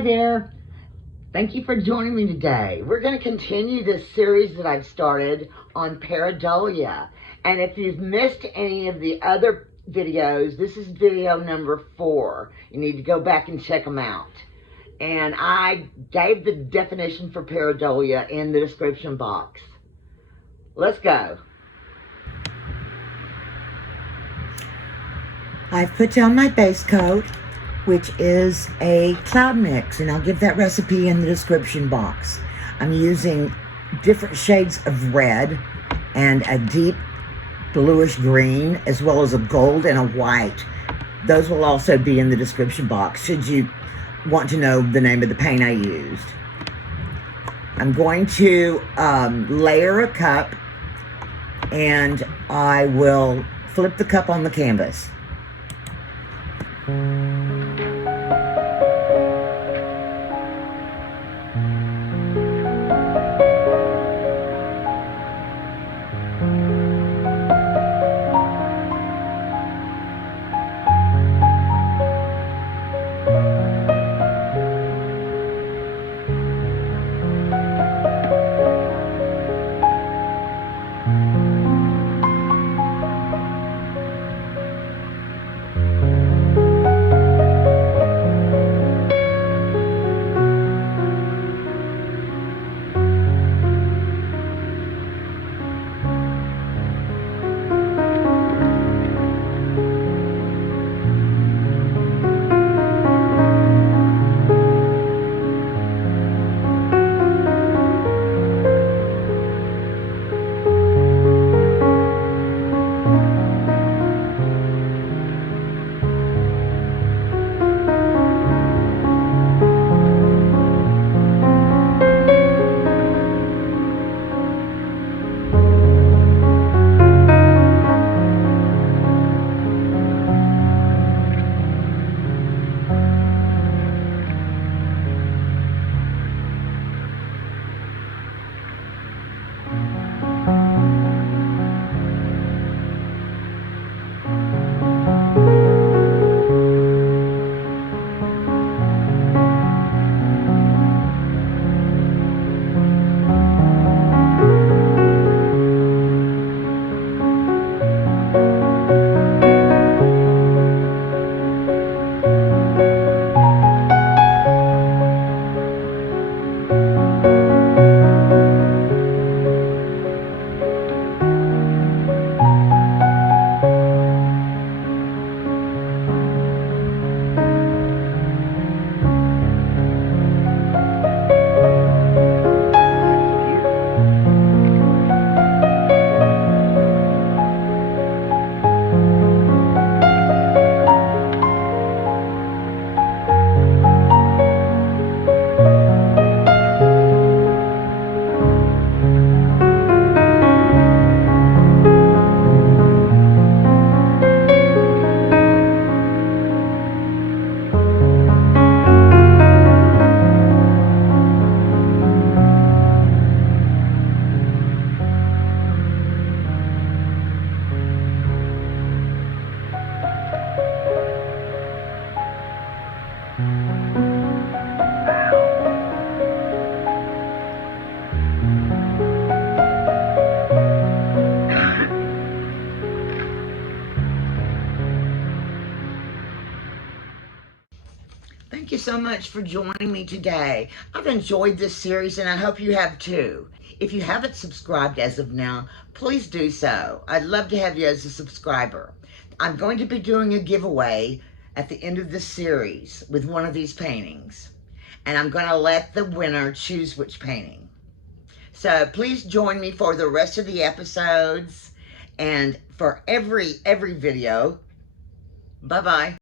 Hi there. Thank you for joining me today. We're going to continue this series that I've started on Pareidolia. And if you've missed any of the other videos, this is video number 4. You need to go back and check them out. And I gave the definition for Pareidolia in the description box. Let's go. I've put down my base coat, which is a cloud mix, and I'll give that recipe in the description box. I'm using different shades of red and a deep bluish green, as well as a gold and a white. Those will also be in the description box should you want to know the name of the paint I used. I'm going to layer a cup, and I will flip the cup on the canvas. Thank you so much for joining me today. I've enjoyed this series, and I hope you have too. If you haven't subscribed as of now, please do so. I'd love to have you as a subscriber. I'm going to be doing a giveaway at the end of this series with one of these paintings, and I'm going to let the winner choose which painting. So please join me for the rest of the episodes and for every video. Bye-bye.